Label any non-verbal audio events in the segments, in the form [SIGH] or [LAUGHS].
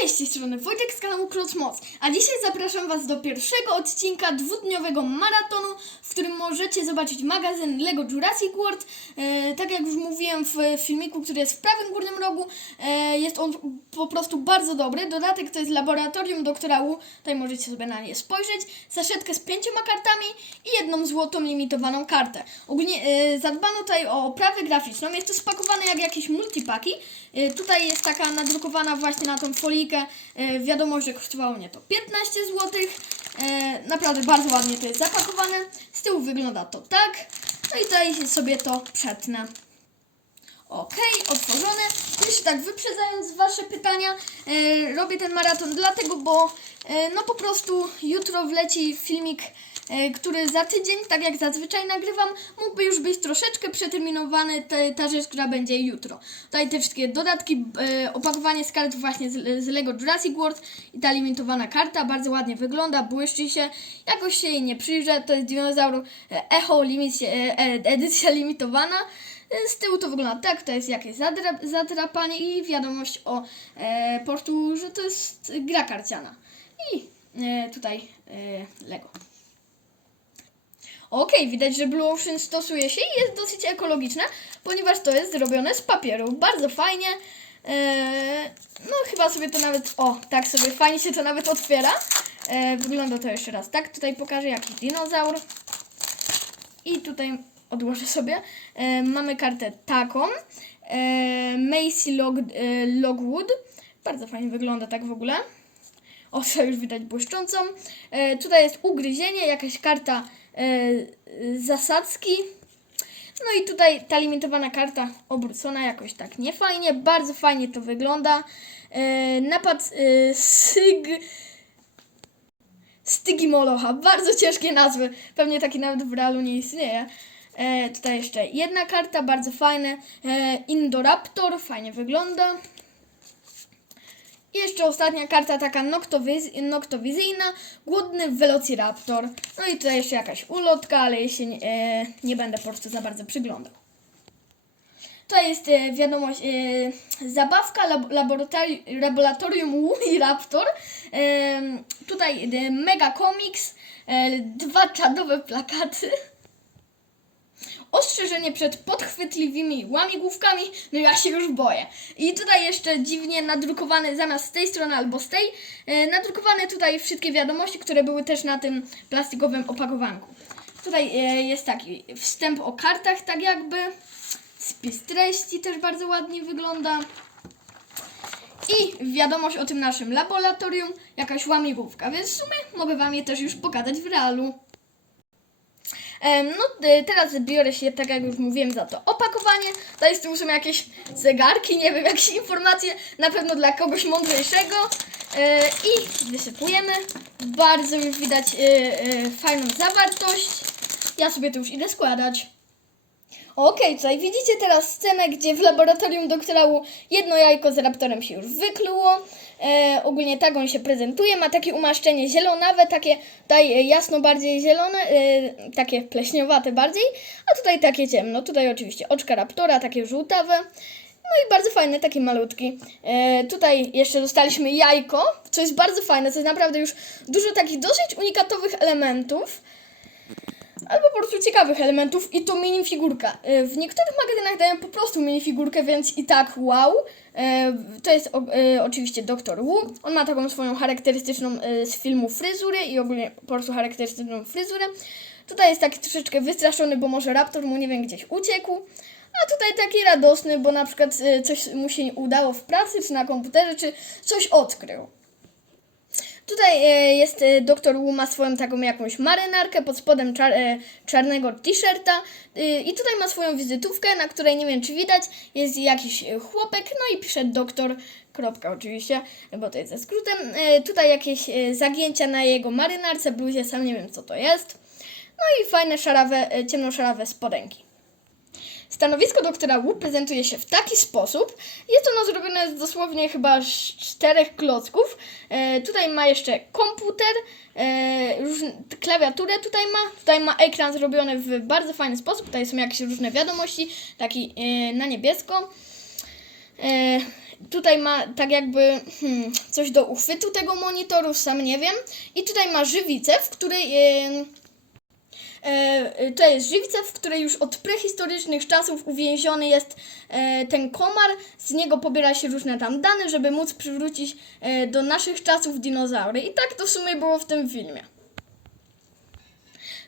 Cześć, z tej strony Wojtek z kanału Cross Moc, a dzisiaj zapraszam Was do pierwszego odcinka dwudniowego maratonu, w którym możecie zobaczyć magazyn LEGO Jurassic World. E, tak jak już mówiłem w filmiku, który jest w prawym górnym rogu, e, jest on po prostu bardzo dobry. Dodatek to jest laboratorium doktora Wu, tutaj możecie sobie na nie spojrzeć. Saszetkę z pięcioma kartami i jedną złotą limitowaną kartę. Ogólnie e, zadbano tutaj o oprawę graficzną, jest to spakowane jak jakieś multipaki. E, tutaj jest taka nadrukowana właśnie na tą folijkę e, wiadomość, że kosztowało mnie to 15 zł. E, naprawdę bardzo ładnie to jest zapakowane. Z tyłu wygląda to tak. No i tutaj sobie to przetnę. Okej, otworzone. Jeszcze tak wyprzedzając Wasze pytania, e, robię ten maraton dlatego, bo no po prostu jutro wleci filmik, który za tydzień, tak jak zazwyczaj nagrywam, mógłby już być troszeczkę przeterminowany te, ta rzecz, która będzie jutro. Tutaj te wszystkie dodatki, e, opakowanie z kart właśnie z, z LEGO Jurassic World i ta limitowana karta bardzo ładnie wygląda, błyszczy się, jakoś się jej nie przyjrzę, to jest dinozaur e, Echo e, e, edycja limitowana. Z tyłu to wygląda tak, to jest jakieś zadra, zadrapanie i wiadomość o e, portu, że to jest gra karciana. I e, tutaj e, Lego. Okej, widać, że Blue Ocean stosuje się i jest dosyć ekologiczne, ponieważ to jest zrobione z papieru. Bardzo fajnie. E, no chyba sobie to nawet, o, tak sobie fajnie się to nawet otwiera. E, wygląda to jeszcze raz tak. Tutaj pokażę jakiś dinozaur. I tutaj odłożę sobie. E, mamy kartę taką. E, Macy Log, e, Logwood. Bardzo fajnie wygląda tak w ogóle. Osa już widać błyszczącą. E, tutaj jest ugryzienie, jakaś karta zasadzki. No i tutaj ta limitowana karta obrócona jakoś tak niefajnie. Bardzo fajnie to wygląda. E, napad e, Syg... Stygimolocha. Bardzo ciężkie nazwy. Pewnie taki nawet w realu nie istnieje. E, tutaj jeszcze jedna karta, bardzo fajne. E, Indoraptor, fajnie wygląda. I jeszcze ostatnia karta, taka noktowiz- noktowizyjna, głodny Velociraptor. No i tutaj jeszcze jakaś ulotka, ale ja się nie, e, nie będę po prostu za bardzo przyglądał. To jest e, wiadomość, e, zabawka lab, laboratori- laboratorium Woolly Raptor. E, tutaj e, Mega Comics, e, dwa czadowe plakaty. Ostrzeżenie przed podchwytliwymi łamigłówkami, no ja się już boję. I tutaj jeszcze dziwnie nadrukowane zamiast z tej strony albo z tej, e, nadrukowane tutaj wszystkie wiadomości, które były też na tym plastikowym opakowanku. Tutaj e, jest taki wstęp o kartach, tak jakby. Spis treści też bardzo ładnie wygląda. I wiadomość o tym naszym laboratorium, jakaś łamigłówka, więc w sumie mogę Wam je też już pokazać w realu. No y, teraz biorę się, tak jak już mówiłem, za to opakowanie. Tutaj z tyłu są jakieś zegarki, nie wiem, [LAUGHS] jakieś informacje, na pewno dla kogoś mądrzejszego. E, I wysypujemy. Bardzo już widać e, e, fajną zawartość. Ja sobie to już idę składać. Okej, tutaj widzicie teraz scenę, gdzie w laboratorium doktora Wu jedno jajko z raptorem się już wykluło. E, ogólnie tak on się prezentuje, ma takie umaszczenie zielonawe, takie tutaj jasno bardziej zielone, e, takie pleśniowate bardziej, a tutaj takie ciemno. Tutaj oczywiście oczka raptora, takie żółtawe. No i bardzo fajne, takie malutki. E, tutaj jeszcze dostaliśmy jajko, co jest bardzo fajne, to jest naprawdę już dużo takich dosyć unikatowych elementów albo po prostu ciekawych elementów i to minifigurka. E, W niektórych magazynach dają po prostu minifigurkę, więc i tak wow. E, To jest e, oczywiście Dr. Wu. On ma taką swoją charakterystyczną z filmu fryzurę i ogólnie po prostu charakterystyczną fryzurę. Tutaj jest taki troszeczkę wystraszony, bo może raptor mu nie wiem gdzieś uciekł. A tutaj taki radosny, bo na przykład coś mu się udało w pracy, czy na komputerze, czy coś odkrył. Tutaj e, jest e, doktor Wu ma swoją taką jakąś marynarkę pod spodem czar, e, czarnego t-shirta i tutaj ma swoją wizytówkę, na której nie wiem czy widać, jest jakiś chłopek, no i pisze doktor, kropka oczywiście, bo to jest ze skrótem. Tutaj jakieś zagięcia na jego marynarce, bluzie, sam nie wiem co to jest. No i fajne szarawe, ciemnoszarawe spodenki. Stanowisko doktora Wu prezentuje się w taki sposób. Jest ono zrobione z dosłownie chyba z czterech klocków. E, tutaj ma jeszcze komputer, e, różne, klawiaturę tutaj ma. Tutaj ma ekran zrobiony w bardzo fajny sposób. Tutaj są jakieś różne wiadomości, taki e, na niebiesko. E, tutaj ma tak jakby hmm, coś do uchwytu tego monitoru, sam nie wiem. I tutaj ma żywicę, w której... E, to jest żywica, w której już od prehistorycznych czasów uwięziony jest e, ten komar. Z niego pobiera się różne tam dane, żeby móc przywrócić e, do naszych czasów dinozaury. I tak to w sumie było w tym filmie.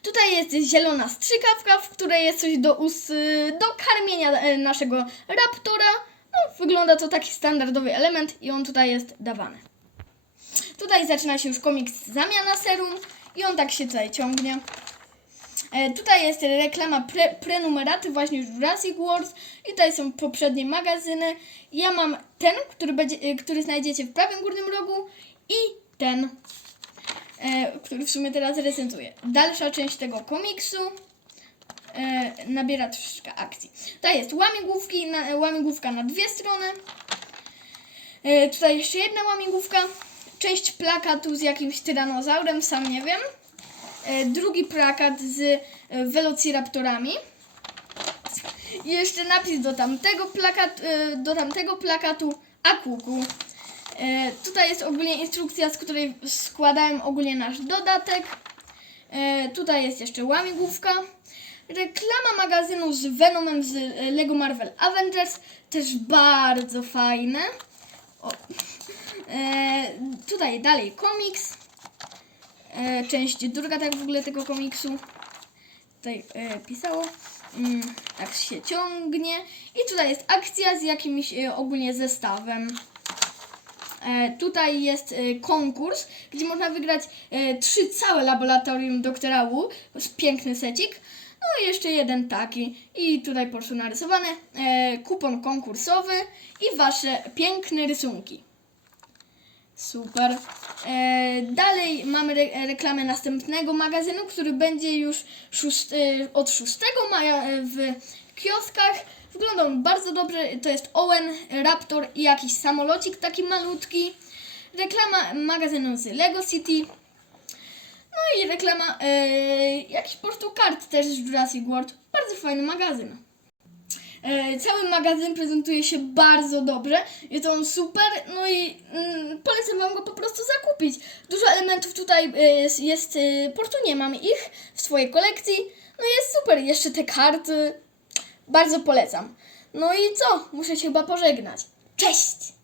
Tutaj jest zielona strzykawka, w której jest coś do, us, do karmienia e, naszego raptora. No, wygląda to taki standardowy element i on tutaj jest dawany. Tutaj zaczyna się już komiks Zamiana Serum i on tak się tutaj ciągnie. E, tutaj jest reklama pre, prenumeraty właśnie Jurassic World i tutaj są poprzednie magazyny. Ja mam ten, który, będzie, e, który znajdziecie w prawym górnym rogu i ten, e, który w sumie teraz recenzuję. Dalsza część tego komiksu e, nabiera troszeczkę akcji. Tutaj jest łamigłówki, na, łamigłówka na dwie strony. E, tutaj jeszcze jedna łamigłówka. Część plakatu z jakimś tyranozaurem, sam nie wiem. E, drugi plakat z e, velociraptorami. I jeszcze napis do tamtego plakatu, e, do tamtego plakatu Akuku. Tutaj jest ogólnie instrukcja, z której składałem ogólnie nasz dodatek. Tutaj jest jeszcze łamigłówka. Reklama magazynu z Venomem z Lego Marvel Avengers. Też bardzo fajne. O. Tutaj dalej komiks. E, część druga tak w ogóle tego komiksu. Tutaj e, pisało. Mm, tak się ciągnie. I tutaj jest akcja z jakimś e, ogólnie zestawem. E, tutaj jest e, konkurs, gdzie można wygrać e, trzy całe laboratorium doktora Wu. Piękny secik. No i jeszcze jeden taki. I tutaj proszę narysowane e, kupon konkursowy i wasze piękne rysunki. Super. E, dalej mamy re reklamę następnego magazynu, który będzie już szóst, e, od 6 maja e, w kioskach. Wygląda on bardzo dobrze. To jest Owen, Raptor i jakiś samolocik taki malutki. Reklama magazynu z Lego City. No i reklama e, jakiś po prostu kart też z Jurassic World. Bardzo fajny magazyn. E, cały magazyn prezentuje się bardzo dobrze. Jest on super, no i mm, polecam Wam go po prostu zakupić. Dużo elementów tutaj e, jest, jest e, po prostu nie mam ich w swojej kolekcji. No jest super, jeszcze te karty. Bardzo polecam. No i co? Muszę się chyba pożegnać. Cześć!